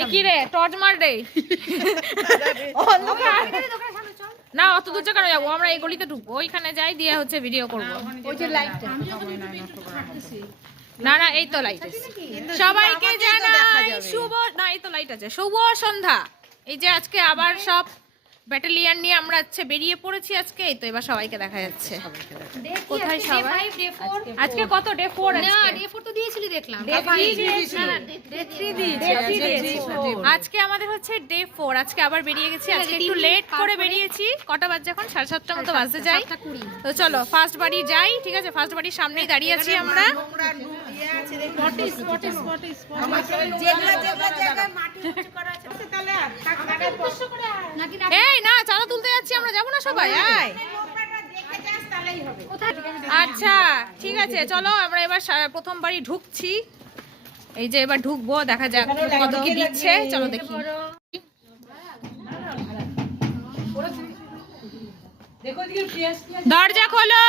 এ কি রে? টর্চ মার রে। না অত দূর কেন যাব। আমরা এই গলিতে ঢুকবো। ওইখানে যাই দিয়ে হচ্ছে ভিডিও করব। ওই যে লাইটটা না না এই তো লাইট সবাইকে জানাই শুভ না এই তো লাইট আছে। শুভ সন্ধ্যা। এই যে আজকে আবার সব ব্যাটালিয়ান নিয়ে আমরা হচ্ছে বেরিয়ে পড়েছি আজকে। এই তো এবার সবাইকে দেখা যাচ্ছে। কোথায় সবাই? আজকে কত? ডে ফোর না ডে ফোর তো দিয়েছিলি দেখলাম। আজকে আমাদের হচ্ছে ডে ফোর আজকে আবার বেরিয়ে গেছি। আজকে একটু লেট করে বেরিয়েছি। কটা বাজে এখন? সাড়ে সাতটার মতো বাজতে যাই। তো চলো ফার্স্ট বাড়ি যাই ঠিক আছে? ফার্স্ট বাড়ির সামনেই দাঁড়িয়ে আছি আমরা। নাকি এই না চাঁদা তুলতে যাচ্ছি আমরা যাব না সবাই আয়। আচ্ছা ঠিক আছে চলো আমরা এবার সা- প্রথম বাড়ি ঢুকছি। এই যে এবার ঢুকবো দেখা যাক কত কি দিচ্ছে চলো দেখি। দরজা খোলো!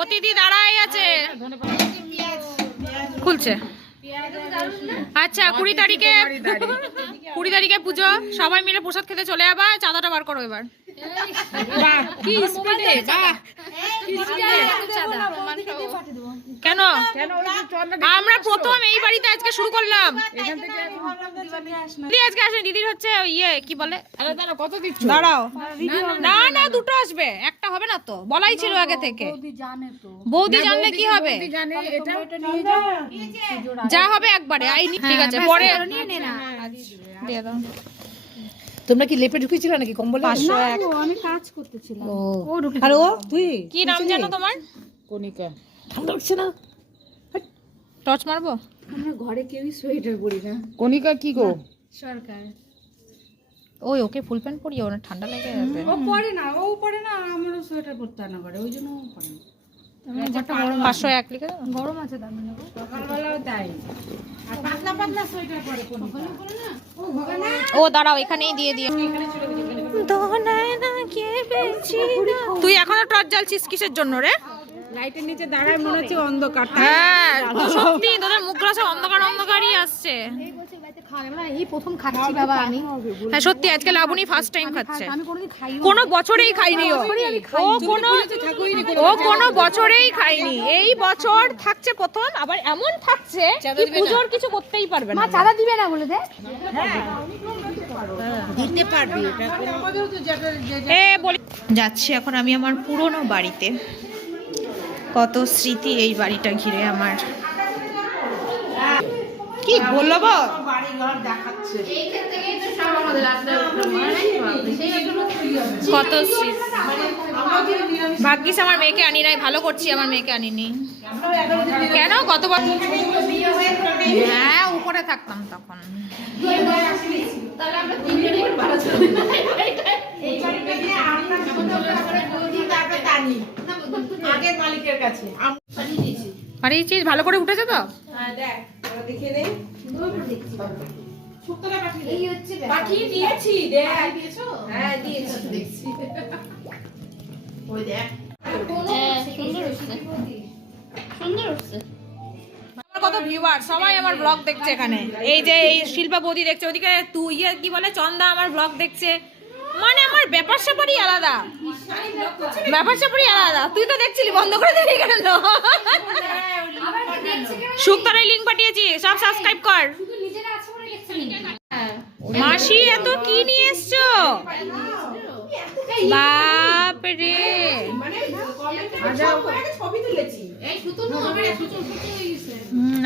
অতিথি দাঁড়াই আছে। খুলছে। আচ্ছা কুড়ি তারিখে কুড়ি তারিখে পুজো। সবাই মিলে প্রসাদ খেতে চলে যাবা চাঁদাটা বার করো এবার। কি স্পিডে বাহ। কেন? আমরা প্রথম এই বাড়িতে আজকে শুরু করলাম। দিদি আজকে দিদির হচ্ছে ইয়ে কি বলে? দাঁড়াও না না দুটো আসবে একটা হবে না তো বলাই ছিল আগে থেকে। বৌদি জানলে কি হবে? যা। হবে একবারে আইনি ঠিক আছে পরে। দিয়ে দাও। তোমরা কি লেপে ঢুকেছিল নাকি? কম্বল? আমি কাজ করতেছিলাম। ও। আর ও তুই কি নাম জানো তোমার? কনিকা ঠান্ডা লাগছে না? টর্চ মারবো? আমরা ঘরে কেউই সোয়েটার পরি না। কনিকা কি গো? সরকার। ওই ওকে ফুল প্যান্ট পরিও না ঠান্ডা লেগে যাবে। ও পরে না ও পরে না আমারও সোয়েটার পরতে না ওই জন্য ও পরে পাঁচশো এক লিখে গরম আছে দাম না সকালবেলাও তাই। আর পাতলা পাতলা সোয়েটার পরে কনিকা ও দাঁড়াও এখানেই দিয়ে দিয়ে তুই এখনও টর্চ জ্বালছিস কিসের জন্য রে? লাইটের নিচে দাঁড়ায় মনে হচ্ছে অন্ধকার হ্যাঁ তো সত্যি তোদের মুখগুলো সব অন্ধকার অন্ধকারই আসছে। এই বলছে বাড়িতে খাওয়া যাবে না এই প্রথম খাচ্ছি বাবা আমি। হ্যাঁ সত্যি আজকে লাবণী ফার্স্ট টাইম খাচ্ছে। আমি কোনোদিন খাইও কোনো বছরেই খাইনি ও। ও কোনো ও কোনো বছরেই খাইনি। এই বছর থাকছে প্রথম আবার এমন থাকছে কি পুজোর কিছু করতেই পারবে না। মা চাঁদা দিবে না বলে দে। দিতে পারবি এ বলি যাচ্ছি এখন আমি আমার পুরনো বাড়িতে। কত স্মৃতি এই বাড়িটা ঘিরে আমার। কি বলল বল? কত স্মৃতি। ভাগ্যিস আমার মেয়েকে আনি নাই ভালো করছি আমার মেয়েকে আনিনি। কেন? কত হ্যাঁ উপরে থাকতাম তখন। আগের মালিকের কাছে। পাঠিয়েছিস ভালো করে উঠেছে তো? হ্যাঁ দিয়েছি দেখছি। ওই দেখ। আমার কত ভিউয়ার সবাই আমার ব্লগ দেখছে এখানে। এই যে এই শিল্পা বৌদি দেখছে। ওদিকে তুই ইয়ে কি বলে চন্দা আমার ব্লগ দেখছে। মানে ব্যাপার স্যাপারই আলাদা। ব্যাপার স্যাপারই আলাদা। তুই তো দেখছিলি বন্ধ করে দিলি কেন সুক্তারাই লিঙ্ক পাঠিয়েছি সব সাবস্ক্রাইব কর। মাসি এত কি নিয়ে এসছো? বাপ রে ছবি তুলেছি হুম,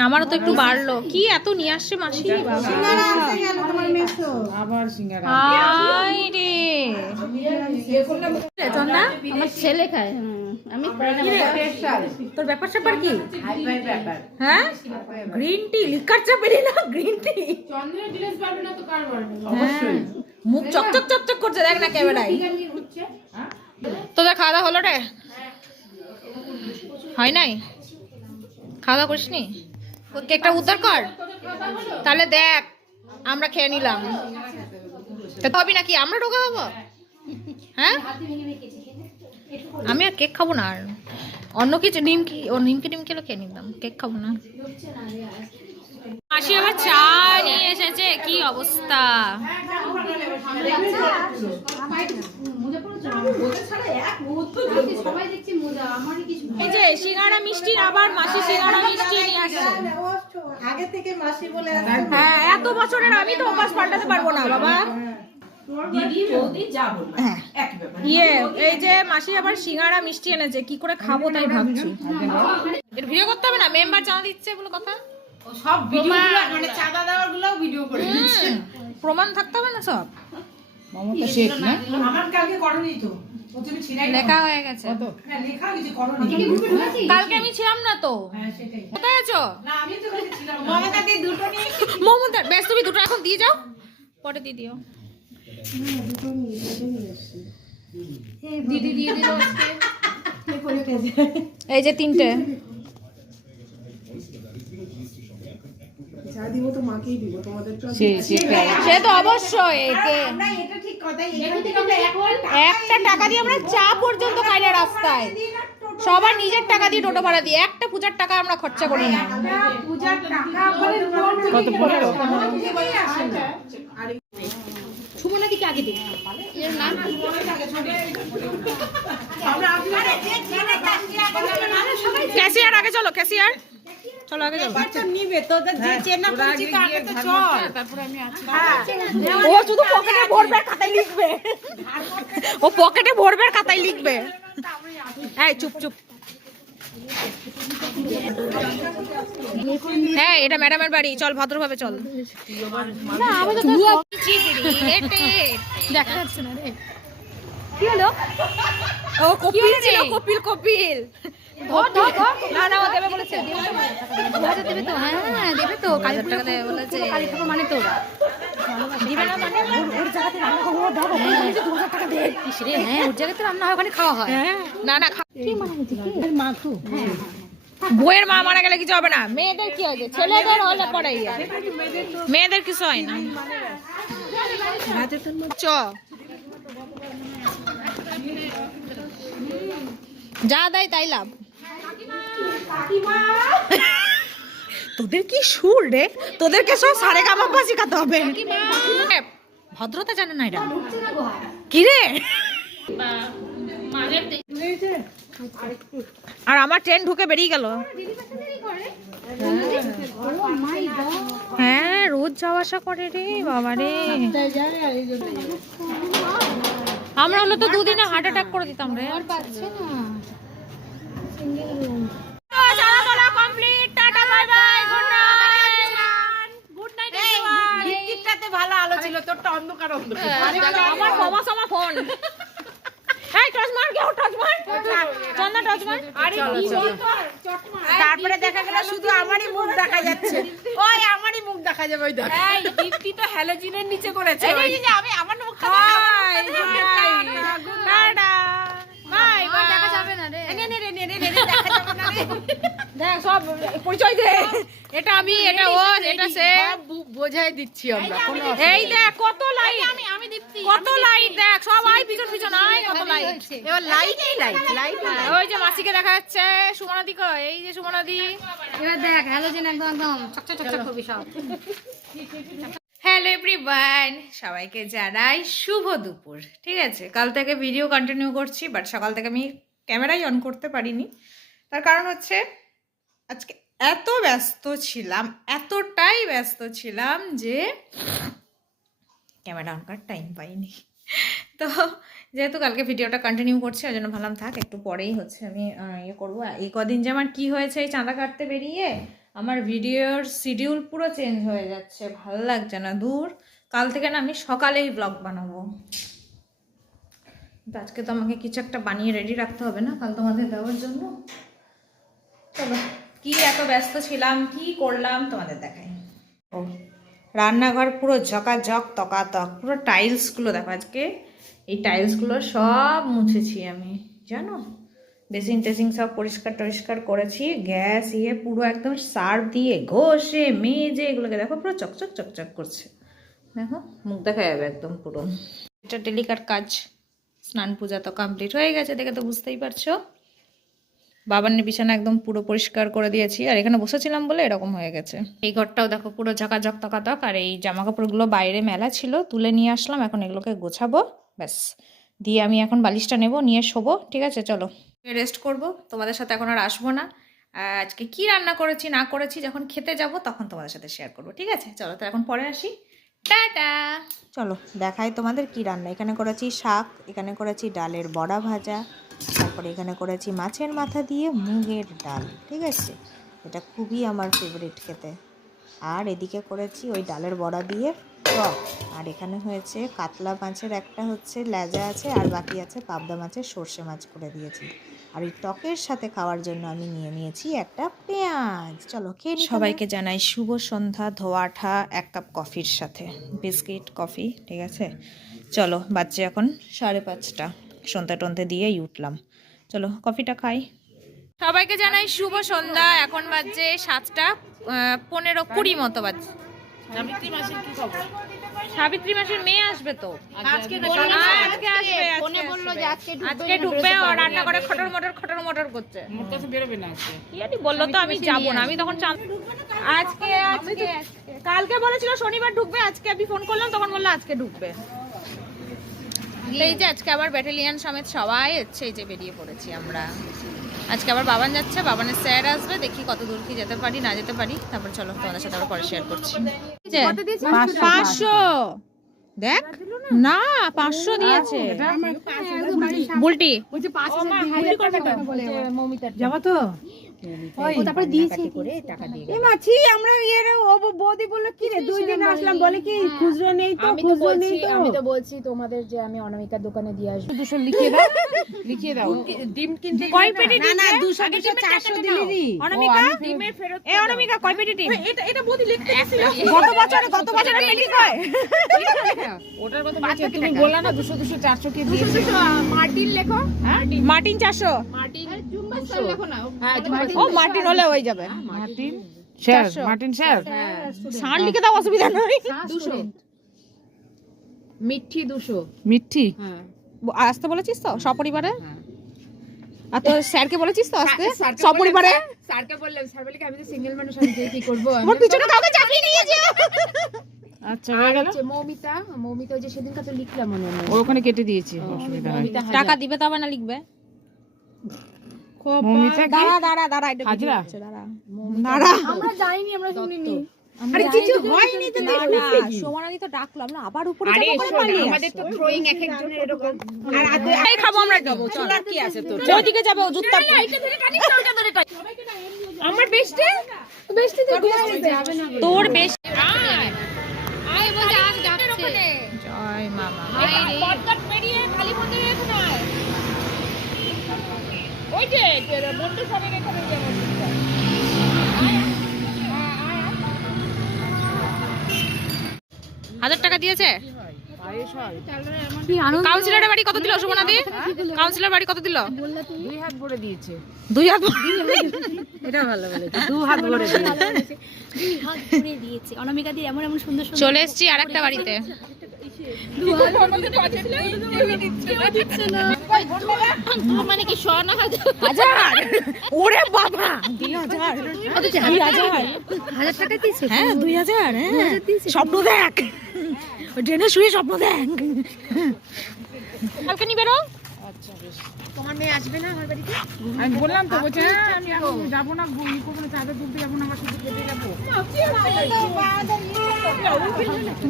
আমারও তো একটু বাড়লো। কি এত নিয়ে আসছে মাসি? বাবা। আবার সিঙ্গারা। আই রে। আমার ছেলে খায়। আমি তোর ব্যাপার স্যাপার কি? হাই ফাই ব্যাপার। হ্যাঁ? গ্রিন টি লিকার চা না? Green tea. অবশ্যই। মুখ চকচক চকচক করছে দেখ না ক্যামেরায়। তোদের খাওয়া দাওয়া হলো রে? হয় নাই? খাওয়া দাওয়া করিস নি কেকটা উদ্ধার কর। তাহলে দেখ আমরা খেয়ে নিলাম। তা হবি নাকি? আমরা ঢোকা হব হ্যাঁ? আমি আর কেক খাব না আর। অন্য কিছু নিমকি ও নিমকি টিমকি হলে খেয়ে নিতাম। কেক খাব না। মাসি আবার চা নিয়ে এসেছে কি অবস্থা? এই যে সিঙ্গারা মিষ্টি আবার মাসি সিঙ্গারা মিষ্টি নিয়ে আসছে। আগে থেকে মাসি বলে হ্যাঁ এত বছরের আমি তো অভ্যাস পাল্টাতে পারব না বাবা। হ্যাঁ। ইয়ে এই যে মাসি আবার সিঙ্গারা মিষ্টি এনেছে কি করে খাব তাই ভাবছি। এর ভিডিও করতে হবে না? মেম্বার জানা দিচ্ছে বলে কথা? সব ভিডিও মানে চাঁদা দেওয়ারগুলো ভিডিও করে প্রমাণ থাকতে হবে না সব? মমতা শেখ না? আমার কালকে করনি তো। লেখা হয়ে গেছে। না লেখা কিছু করনি। কালকে আমি ছিলাম না তো। হ্যাঁ কোথায় আছো? না আমি তো মমতা দি দুটো নিয়ে মমতা ব্যাস তুমি দুটো এখন দিয়ে যাও। পরে দিয়ে দিও। দিদি দিয়ে দিল এই যে তিনটে। সে তো অবশ্যই এটা ঠিক কথাই একটা টাকা দিয়ে আমরা চা পর্যন্ত খাই না রাস্তায় সবার নিজের টাকা দিয়ে টোটো ভাড়া দিয়ে। একটা পূজার টাকা আমরা খরচা করি না। পনেরো? ক্যাশিয়ার আগে চলো ক্যাশিয়ার। চলো আগে চলো। নিবে তোদের যে চেনা পরিচিত আগে তো চল। ও শুধু পকেটে ভরবে খাতায় লিখবে। ও পকেটে ভরবে খাতায় লিখবে। এই চুপ চুপ। হ্যাঁ এটা ম্যাডামের বাড়ি। চল ভদ্রভাবে চল। দেখা যাচ্ছে না রে কি হলো? ও কপিল ছিল কপিল কপিল। ধর ধর ধর না না ও দেবে বলেছে। দেবে তো? হ্যাঁ দেবে তো। কালী টাকা বলেছে। কালী ঠাকুর মানে তো। দিবে না মানে? ওর জায়গাতে রান্না করব দাও দু হাজার টাকা দে রে হ্যাঁ ওর জায়গাতে রান্না হয় ওখানে খাওয়া হয়। না না কি? মানে মা তো। বইয়ের মা মারা গেলে কিছু হবে না। মেয়েদের কি হয়েছে? ছেলেদের হলে পড়াই মেয়েদের কিছু হয় না। চ। যা দেয় তাই লাভ। তোদের কি সুর রে? তোদেরকে সব সারে কামা শেখাতে হবে। ভদ্রতা জানে না এটা কি রে? আর আমার ট্রেন ঢুকে বেরিয়ে গেল। হ্যাঁ রোজ যাওয়া আসা করে রে বাবা রে আমরা হলো তো দুদিনে হার্ট অ্যাটাক করে দিতাম রে। দিকটাতে ভালো আলো ছিল তোরটা অন্ধকার অন্ধকার। আমার মামা সামা ফোন। এই টস মার কেউ টস মার চন্দা টস মার আরে তারপরে দেখা গেল শুধু আমারই মুখ দেখা যাচ্ছে। ওই আমারই মুখ দেখা যাবে ওই দেখ। দীপ্তি তো হ্যালোজিনের নিচে করেছে আমি আমার মুখ দেখা যাবে না দেখ সব পরিচয় দে। এটা আমি এটা ও এটা সে বোঝাই দিচ্ছি আমরা। এই দেখ কত লাইট আমি আমি দীপ্তি কত লাইট দেখ সবাই পিছন পিছন আয় কত লাইট এবার লাইটই লাইট লাইট ওই যে মাসিকে দেখা যাচ্ছে সুমনাদি কই? এই যে সুমনাদি। এবার দেখ হ্যালোজেন একদম একদম চকচক চকচক করবি সব। হ্যালো এভরিওয়ান সবাইকে জানাই শুভ দুপুর। ঠিক আছে কাল থেকে ভিডিও কন্টিনিউ করছি বাট সকাল থেকে আমি ক্যামেরাই অন করতে পারিনি। তার কারণ হচ্ছে, আজকে এত ব্যস্ত ছিলাম, এতটাই ব্যস্ত ছিলাম যে ক্যামেরা অন করার টাইম পাইনি। তো যেহেতু কালকে ভিডিওটা কন্টিনিউ করছি, ওই জন্য ভাবলাম থাক, একটু পরেই হচ্ছে আমি ইয়ে করব। এই কদিন যে আমার কী হয়েছে, এই চাঁদা কাটতে বেরিয়ে আমার ভিডিওর শিডিউল পুরো চেঞ্জ হয়ে যাচ্ছে। ভালো লাগছে না, দূর। কাল থেকে না আমি সকালেই ব্লগ বানাবো। আজকে তো আমাকে কিছু একটা বানিয়ে রেডি রাখতে হবে না, কাল তোমাদের দেওয়ার জন্য? চলো। কি এত ব্যস্ত ছিলাম, কি করলাম তোমাদের দেখাই। ও, রান্নাঘর পুরো ঝকাঝক, তকাতক, পুরো টাইলসগুলো দেখো আজকে। এই টাইলসগুলো সব মুছেছি আমি, জানো? বেসিন টেসিং সব পরিষ্কার টরিষ্কার করেছি, গ্যাস ইয়ে পুরো একদম সার দিয়ে ঘষে, মেজে এগুলোকে দেখো, পুরো চকচক চকচক করছে। দেখো, মুখ দেখা যাবে একদম পুরো। এটা ডেলিকার কাজ, স্নান পূজা তো কমপ্লিট হয়ে গেছে দেখে তো বুঝতেই পারছ। বাবানের বিছানা একদম পুরো পরিষ্কার করে দিয়েছি আর এখানে বসেছিলাম বলে এরকম হয়ে গেছে। এই ঘরটাও দেখো পুরো ঝাঁকাঝক তকাতক আর এই জামা কাপড়গুলো বাইরে মেলা ছিল তুলে নিয়ে আসলাম এখন এগুলোকে গোছাবো ব্যাস। দিয়ে আমি এখন বালিশটা নেব নিয়ে শোবো ঠিক আছে চলো। রেস্ট করব তোমাদের সাথে এখন আর আসব না। আজকে কি রান্না করেছি না করেছি যখন খেতে যাব তখন তোমাদের সাথে শেয়ার করব ঠিক আছে? চলো তো এখন পরে আসি। টাটা! চলো দেখাই তোমাদের কি রান্না এখানে করেছি শাক এখানে করেছি ডালের বড়া ভাজা। তারপরে এখানে করেছি মাছের মাথা দিয়ে মুগের ডাল, ঠিক আছে? এটা খুবই আমার ফেভারিট খেতে। আর এদিকে করেছি ওই ডালের বড়া দিয়ে টক আর এখানে হয়েছে কাতলা মাছের একটা হচ্ছে লেজা আছে, আর বাকি আছে পাবদা মাছের সর্ষে মাছ করে দিয়েছি। আর ওই টকের সাথে খাওয়ার জন্য আমি নিয়ে নিয়েছি একটা পেঁয়াজ। চলো খেয়ে সবাইকে জানাই শুভ সন্ধ্যা ধোয়াঠা এক কাপ কফির সাথে। বিস্কিট, কফি, ঠিক আছে? চলো বাচ্চা এখন সাড়ে পাঁচটা। সন্ধ্যা টন্ধ্যে দিয়েই উঠলাম। চলো কফিটা খাই। সবাইকে জানাই শুভ সন্ধ্যা। এখন বাজছে সাতটা পনেরো কুড়ি মতো বাজছে। সাবিত্রী মাসের কি খবর? সাবিত্রী মাসের মেয়ে আসবে তো। আজকে আজকে আসবে আজকে বলল যে আজকে আজকে ঢুকবে ও রান্না করে খটর মটর খটর মটর করছে। মোর কাছে বেরোবে না আজকে। কি জানি বলল তো আমি যাব না। আমি তখন আজকে আজকে কালকে বলেছিল শনিবার ঢুকবে আজকে আমি ফোন করলাম তখন বলল আজকে ঢুকবে। এই যে আজকে আবার ব্যাটালিয়ান সমেত সবাই হচ্ছে এই যে বেরিয়ে পড়েছি আমরা। আজকে আবার বাবান যাচ্ছে বাবানের স্যার আসবে দেখি কত দূর কি যেতে পারি না যেতে পারি। তারপর চলো তোমাদের সাথে আবার পরে শেয়ার করছি। পাঁচশো। দেখ না পাঁচশো দিয়েছে। বুলটি। যাব তো? তারপরে দিয়েছি এ মাছি আমরা এর ও বৌদি বলল কি রে দুই দিন আসলাম বলে কি খুচরো নেই তো খুচরো নেই তো? আমি তো বলছি তোমাদের যে আমি অনামিকার দোকানে দিয়ে আসব। দুশো লিখিয়ে দাও। লিখিয়ে দাও। ডিম কিনতে কয় পেটি না না দুশো দুশো চারশো দিলি। রি অনামিকা? এ অনামিকা কয় পেটি ডিম? এটা এটা বৌদি লিখতে গেছিল গত বছরে গত বছরে পেটি কয়? ওটার কথা বলছি তুমি বললা না দুশো দুশো চারশো কে দিয়েছে? মার্টিন লেখো। মার্টিন। চারশো। মার্টিন লেখো না। হ্যাঁ ও মার্টিন হলে হয়ে যাবে। মার্টিন। স্যার মার্টিন স্যার ষাঁড় লিখে দাও অসুবিধা নয় দুশো। মিঠি দুশো। মিঠি? হ্যাঁ। আসতে বলেছিস তো সপরিবারে? আর তো স্যারকে বলেছিস তো আসতে? সপরিবারে? স্যারকে বললাম স্যার বলে কি আমি তো সিঙ্গেল মানুষ আমি কি করব? আমার পিছনে কাউকে চাকরি নিয়েছে আচ্ছা হয়ে গেল। মৌমিতা মৌমিতা ওই যে সেদিন কাছে লিখলাম মনে ওখানে কেটে দিয়েছে অসুবিধা টাকা দিবে তবে না লিখবে? দাঁড়া দাঁড়া দাঁড়া এটা হাজরা? দাঁড়া। দাঁড়া। আমরা যাইনি আমরা শুনিনি। আরে কিছু হয়নি তো না না সোমানাদি তো ডাকলো আমরা আবার উপরে আরে যাব করে পালিয়ে আমাদের তো থ্রোয়িং এক একজনের এরকম। এই খাব আমরা যাব চল। আর কি আছে তোর? ওদিকে যাবে ও জুতা আমার বেস্টে বেশি তো যাবে না। তোর বেশ আয়। বলে আজ যাচ্ছে। জয় মামা। খালি মন্দিরে রেখো না ওই যে বন্ধু সবাই এখানে যাব হাজার টাকা দিয়েছে? কাউন্সিলরের বাড়ি কত দিল সুমনাদি কাউন্সিলর বাড়ি কত দিল? দুই হাত ভরে দিয়েছে। দুই হাত এটা ভালো বলেছে। দু হাত ভরে দিয়েছে। দুই হাত করে দিয়েছে। অনামিকা দি এমন এমন সুন্দর সুন্দর চলে এসেছি আর একটা বাড়িতে। মানে কি স্বর্ণ হাজার? হাজার? ওরে বাবা! দুই হাজার। দুই হাজার। হাজার টাকা দিয়েছে। হ্যাঁ দুই হাজার হ্যাঁ। স্বপ্ন দেখ! ট্রেনে শুয়ে স্বপ্ন দেখ! কালকে নিবে রো? তোমার মেয়ে আসবে না আমার বাড়িতে? আমি বললাম তো বলছে হ্যাঁ, আমি এখন যাব না ই করব না চাঁদা যাব না আমার শুধু কেটে যাব।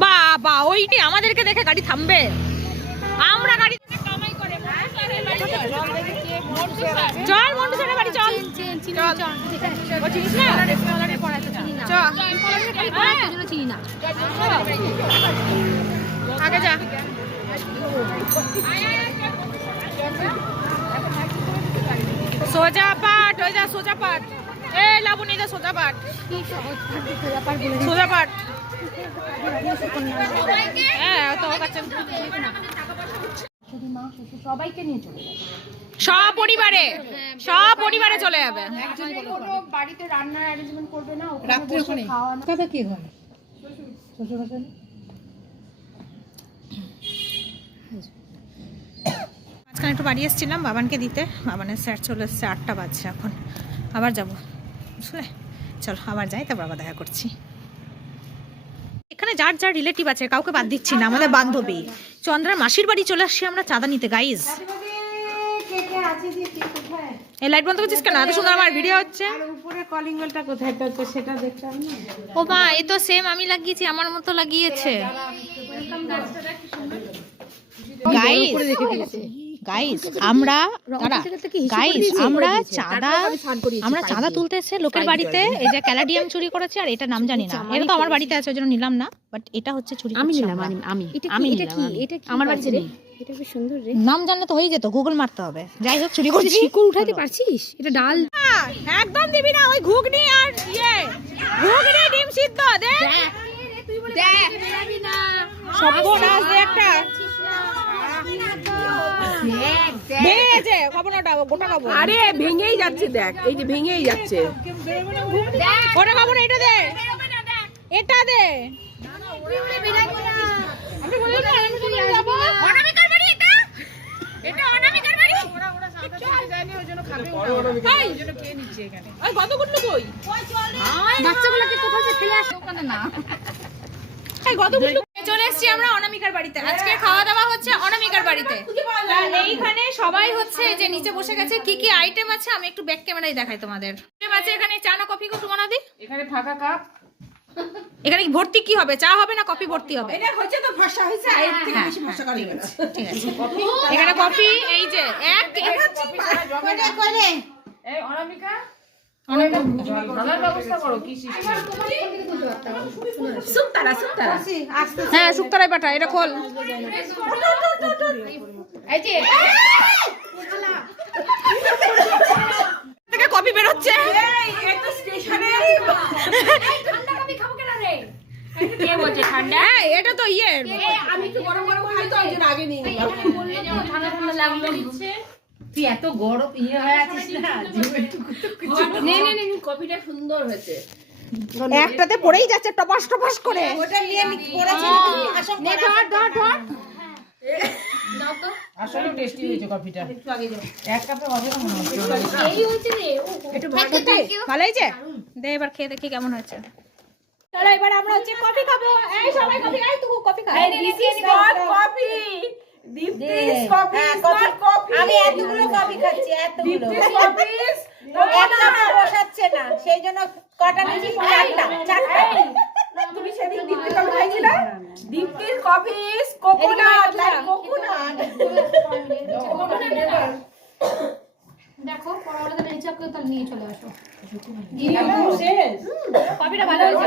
বাবা ওইটি আমাদেরকে দেখে গাড়ি থামবে। আমরা গাড়ি চল। মন্টু স্যারের বাড়ি চল। ও চিনিস না? চল। চিনি না। আগে যা। সোজা পাট ওই যা সোজা পাট। এ লাবণী যা সোজা পাট। সোজা পাট। হ্যাঁ তো কাছে। সবাইকে নিয়ে চলে যাবে। সব পরিবারে সব পরিবারে চলে যাবে বাড়িতে রান্নার অ্যারেঞ্জমেন্ট করবে না ওখানে কথা কি হয়? এখন একটু বাড়ি এসেছিলাম বাবানকে দিতে। বাবানের স্যার চলে এসছে আটটা বাজছে এখন। আবার যাব। বুঝলে? চলো আবার যাই তারপর আবার দেখা করছি। এখানে যার যার রিলেটিভ আছে কাউকে বাদ দিচ্ছি না আমাদের বান্ধবী। চন্দ্রার মাসির বাড়ি চলে আসছি আমরা চাঁদা নিতে গাইজ কে কে আছে যে কে কোথায় এই লাইট বন্ধ করছিস কেন? এত সুন্দর আমার ভিডিও হচ্ছে। উপরে কলিং বেলটা কোথায়? তো সেটা ও মা এ তো সেম আমি লাগিয়েছি আমার মতো লাগিয়েছে। গাইস গাইস আমরা গাইস আমরা চাঁদা আমরা চাঁদা তুলতে এসে লোকের বাড়িতে এই যে ক্যালাডিয়াম চুরি করেছে আর এটা নাম জানি না। এটা তো আমার বাড়িতে আছে ওই জন্য নিলাম না বাট এটা হচ্ছে চুরি আমি নিলাম আমি আমি এটা কি এটা কি আমার বাড়িতে নেই। এটা বেশ সুন্দর রে। নাম জানলে তো হয়ে যেত গুগল মারতে হবে। যাই হোক চুরি করছি। শিকড় উঠাতে পারছিস? এটা ডাল। একদম দিবি না ওই ঘুগনি আর ইয়ে। ঘুগনি ডিম সিদ্ধ দে। সর্বনাশ দে একটা। ভেঙে গেছে খাব গোটা খাব। আরে ভেঙেই যাচ্ছে দেখ এই যে ভেঙেই যাচ্ছে। ওটা খাব এটা দে। এটা দে। বাচ্চাগুলোকে কোথাও ফেলে আসে ওখানে না। চলে এসেছি আমরা অনামিকার বাড়িতে। আজকে খাওয়া দাওয়া হচ্ছে অনামিকার বাড়িতে। এইখানে সবাই হচ্ছে যে নিচে বসে গেছে কি কি আইটেম আছে আমি একটু ব্যাক ক্যামেরায় দেখাই তোমাদের। আছে এখানে চা না কফি কত বানাদি এখানে ফাঁকা কাপ এখানে কি ভর্তি কি হবে? চা হবে না কফি ভর্তি হবে? এটা হচ্ছে তো ফসা হয়েছে এর থেকে বেশি ফসা করা ঠিক আছে। এখানে কফি এই যে এক এই অনামিকা? হ্যাঁ শুক্তারাই পাঠা এটা খোল। এই থেকে কফি বেরোচ্ছে। এই তো স্টেশনে। ঠান্ডা কফি খাব কেন রে? কে বলছে ঠান্ডা? হ্যাঁ এটা তো ইয়ে। আমি একটু গরম গরম খাই তো। আগে নিয়ে ঠান্ডা ঠান্ডা লাগল। তুই এত গরম ইয়ে হয়ে আছিস না? নে নে নে নে, সুন্দর হয়েছে। একটাতে পড়েই যাচ্ছে টপাস টপাস করে। ওটা নিয়ে পড়েছি নে ধর ধর ধর। আসলে টেস্টি হয়েছে কফিটা। এক কাপে হবে না মনে হচ্ছে। এই হচ্ছে রে একটু ভালো ভালো হয়েছে। দে এবার খেয়ে দেখি কেমন হয়েছে। চলো এবার আমরা হচ্ছে কফি খাব। এই সবাই কফি খাই তুই কফি খা দিস ইজ কফি আমি এতগুলো কফি খাচ্ছি এতগুলো একটা বসাচ্ছে না সেই জন্য কটা নিচ্ছি চারটা চারটা তুমি সেদিন দীপ্তি কফি খাইছিলে দীপ্তির কফি কোকোনাট কোকোনাট দেখো পরোটা তাহলে করে তাহলে নিয়ে চলে আসো কফিটা ভালো হয়েছে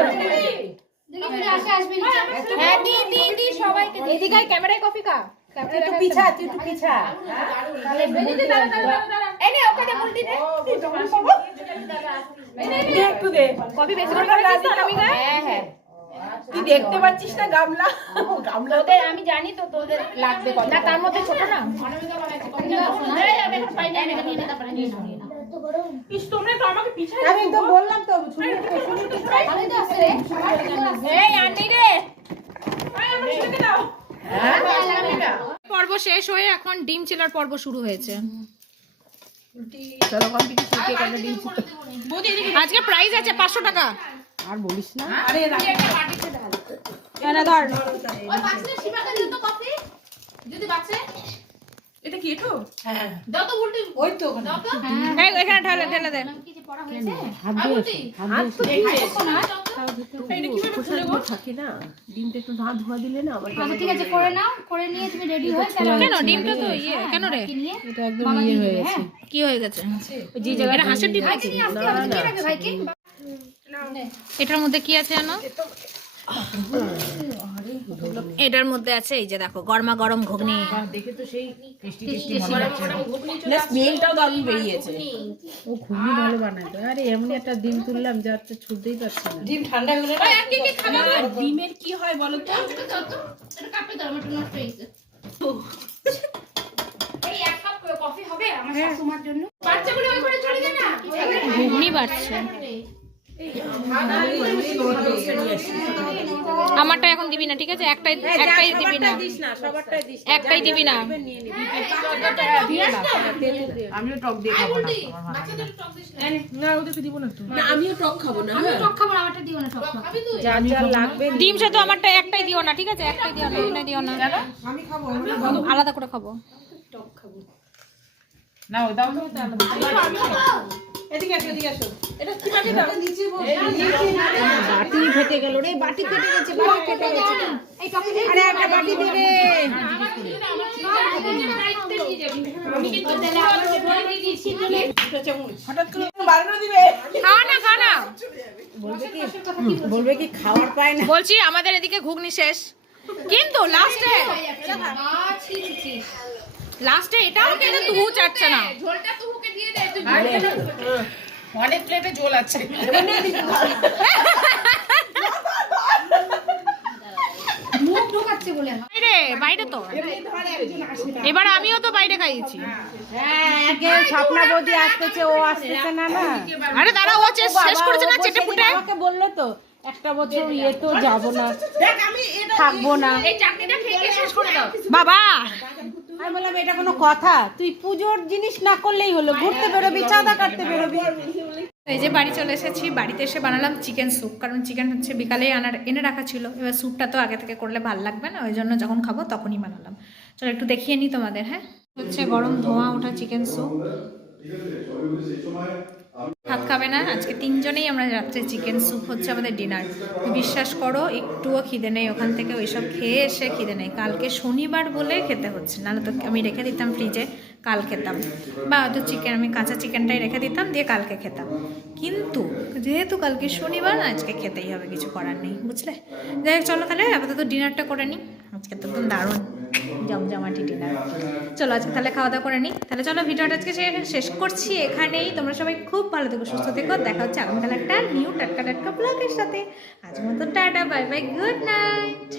দেখি যদি আসে আসবে হ্যাঁ দি দি দি সবাইকে এদিকে ক্যামেরায় কফি খা একটু পিছা তুই একটু পিছা এই নে ওকে দে বলতি দে একটু দে কফি বেশি করে খাচ্ছিস তো অনামিকা হ্যাঁ হ্যাঁ তুই দেখতে পাচ্ছিস না গামলা গামলা তোদের আমি জানি তো তোদের লাগবে কত না তার মধ্যে ছোট না ইস তোমরা তো আমাকে পিছায় আমি তো বললাম তো শুনে শুনে ভালোই তো রে পর্ব শেষ হয়ে এখন ডিম চিলার পর্ব শুরু হয়েছে। আজকে প্রাইস আছে পাঁচশো টাকা। আর বলিস না। ধর। যদি বাচ্চা এটা কি একটু দাও তো উল্টি। ওই তো দাও তো। এই এখানে ঢেলে ঢেলে দে কি যে পড়া হয়েছে? হাত দিয়ে হাত দিয়ে এটা কীভাবে খুলে গো? থাকে না। ডিমটা একটু হাত ধোয়া দিলে না আমার আচ্ছা ঠিক আছে করে নাও। করে নিয়ে তুমি রেডি হয়ে তাহলে কেন ডিমটা তো ইয়ে কেন রে? এটা একদম ইয়ে হয়ে গেছে। কি হয়ে গেছে? জি জায়গাটা হাঁসের ডিম। কে এটার মধ্যে কি আছে জানো এটার মধ্যে আছে এই যে দেখো গরমা গরম ঘুগনি। দেখে তো সেই টেস্টি টেস্টি মনে হচ্ছে না স্মেলটাও দারুণ বেরিয়েছে। ও খুবই ভালো বানায় আরে এমনি একটা ডিম তুললাম যা তো ছুটতেই পারছি না। ডিম ঠান্ডা হলে না? আর ডিমের কি হয় বলো তো? এটা কাপে দাও আমার নষ্ট হয়েছে এই এক কাপ কফি হবে আমার শাশুমার জন্য। বাচ্চাগুলো ওই করে চলে যায় না? ঘুগনি বাড়ছে। আমারটা এখন দিবি না ঠিক আছে? একটাই একটাই দিবি না। একটাই দিবি না। আমিও টক দিয়ে খাব ওদেরকে দিব না তো আমিও টক খাব না হ্যাঁ। টক খাব আমারটা দিও না টক লাগবে ডিম সে তো আমারটা একটাই দিও না ঠিক আছে? একটাই দিও না এটা দিও না। আমি খাব আলাদা করে খাব। না ও দাও? তো বাটি ফেটে গেল রে বাটি ফেটে গেছে বাটি ফেটে গেছে। আরে একটা বাটি দে রে। খাওয়া না খাওয়া না। বলবে কি? বলবে কি খাওয়ার পায় না? বলছি আমাদের এদিকে ঘুগনি শেষ। কিন্তু লাস্টে লাস্টে এটাও কিন্তু তু চাচ্ছে না? অনেক প্লেটে জল আছে। মুখ ঢোকাচ্ছে বলে। বাইরে বাইরে তো। এবার আমিও তো বাইরে খাইয়েছি। হ্যাঁ স্বপ্না বৌদি আসতেছে ও আসতেছে না না। আরে দাঁড়া ও শেষ করেছে না চেটে সেদিন আমাকে বলল তো একটা বছর ইয়ে তো যাব না। থাকব না। এই চাটনিটা খেয়ে শেষ করে দাও। বাবা! আমি বললাম এটা কোনো কথা। তুই পুজোর জিনিস না করলেই হলো। ঘুরতে বেরোবি চাঁদা কাটতে বেরোবি। এই যে বাড়ি চলে এসেছি বাড়িতে এসে বানালাম চিকেন স্যুপ কারণ চিকেন হচ্ছে বিকালেই আনার এনে রাখা ছিল। এবার স্যুপটা তো আগে থেকে করলে ভালো লাগবে না ওই জন্য যখন খাব তখনই বানালাম। চলো একটু দেখিয়ে নিই তোমাদের হ্যাঁ? হচ্ছে গরম ধোঁয়া ওঠা চিকেন স্যুপ ভাত খাবে না। আজকে তিনজনেই আমরা রাত্রে চিকেন স্যুপ হচ্ছে আমাদের ডিনার। বিশ্বাস করো, একটুও খিদে নেই ওখান থেকে, ওইসব খেয়ে এসে খিদে নেই। কালকে শনিবার বলে খেতে হচ্ছে, নাহলে তো আমি রেখে দিতাম ফ্রিজে কাল খেতাম। বা হয়তো চিকেন, আমি কাঁচা চিকেনটাই রেখে দিতাম, দিয়ে কালকে খেতাম। কিন্তু যেহেতু কালকে শনিবার, আজকে খেতেই হবে, কিছু করার নেই, বুঝলে? যাই হোক, চলো তাহলে আপাতত ডিনারটা করে নিই। আজকে তো একদম দারুণ। জমজমাটি ডিনার। চলো আজকে তাহলে খাওয়া দাওয়া করে নিই। তাহলে চলো ভিডিওটা আজকে শেষ করছি এখানেই। তোমরা সবাই খুব ভালো থেকো, সুস্থ থেকো। দেখা হচ্ছে আগামীকাল একটা নিউ টাটকা টাটকা ব্লগের সাথে। আজ মতো tata bye bye good night